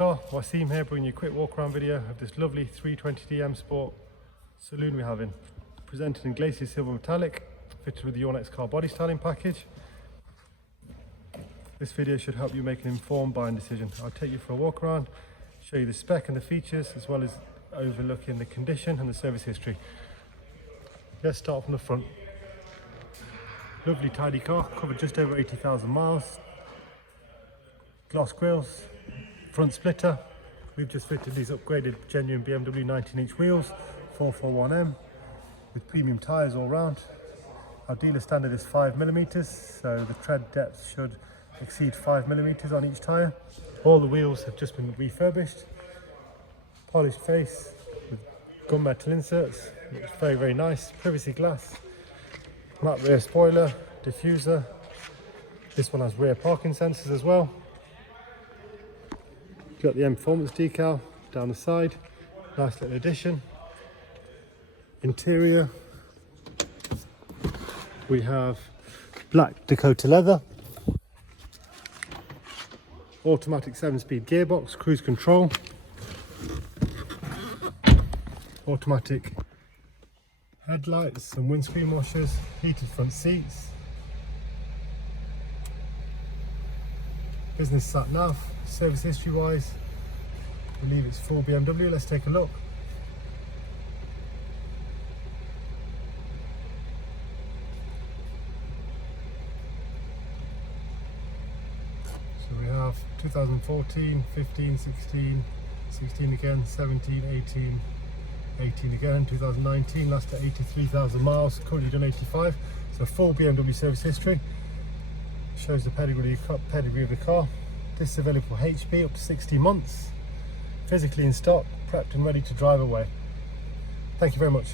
car, Wasim here, bringing you a quick walk around video of this lovely 320D M Sport saloon we have in. Presented in Glacier Silver Metallic, fitted with the Your Next Car body styling package. This video should help you make an informed buying decision. I'll take you for a walk around, show you the spec and the features, as well as overlooking the condition and the service history. Let's start from the front. Lovely tidy car, covered just over 80,000 miles. Gloss grills, front splitter. We've just fitted these upgraded genuine BMW 19-inch wheels, 441M, with premium tyres all round. Our dealer standard is 5mm, so the tread depth should exceed 5mm on each tyre. All the wheels have just been refurbished. Polished face with gunmetal inserts. Looks very, very nice. Privacy glass. Matte rear spoiler, diffuser. This one has rear parking sensors as well. Got the M Performance decal down the side. Nice little addition. Interior. We have black Dakota leather. Automatic 7-speed gearbox, cruise control. Automatic headlights and windscreen washers, heated front seats. Business sat nav. Service history wise, I believe it's full BMW. Let's take a look. So we have 2014, 15, 16, 16 again, 17, 18, 18 again, 2019, last at 83,000 miles, currently done 85. So full BMW service history. Shows the pedigree of the car. This is available for HP up to 60 months. Physically in stock, prepped and ready to drive away. Thank you very much.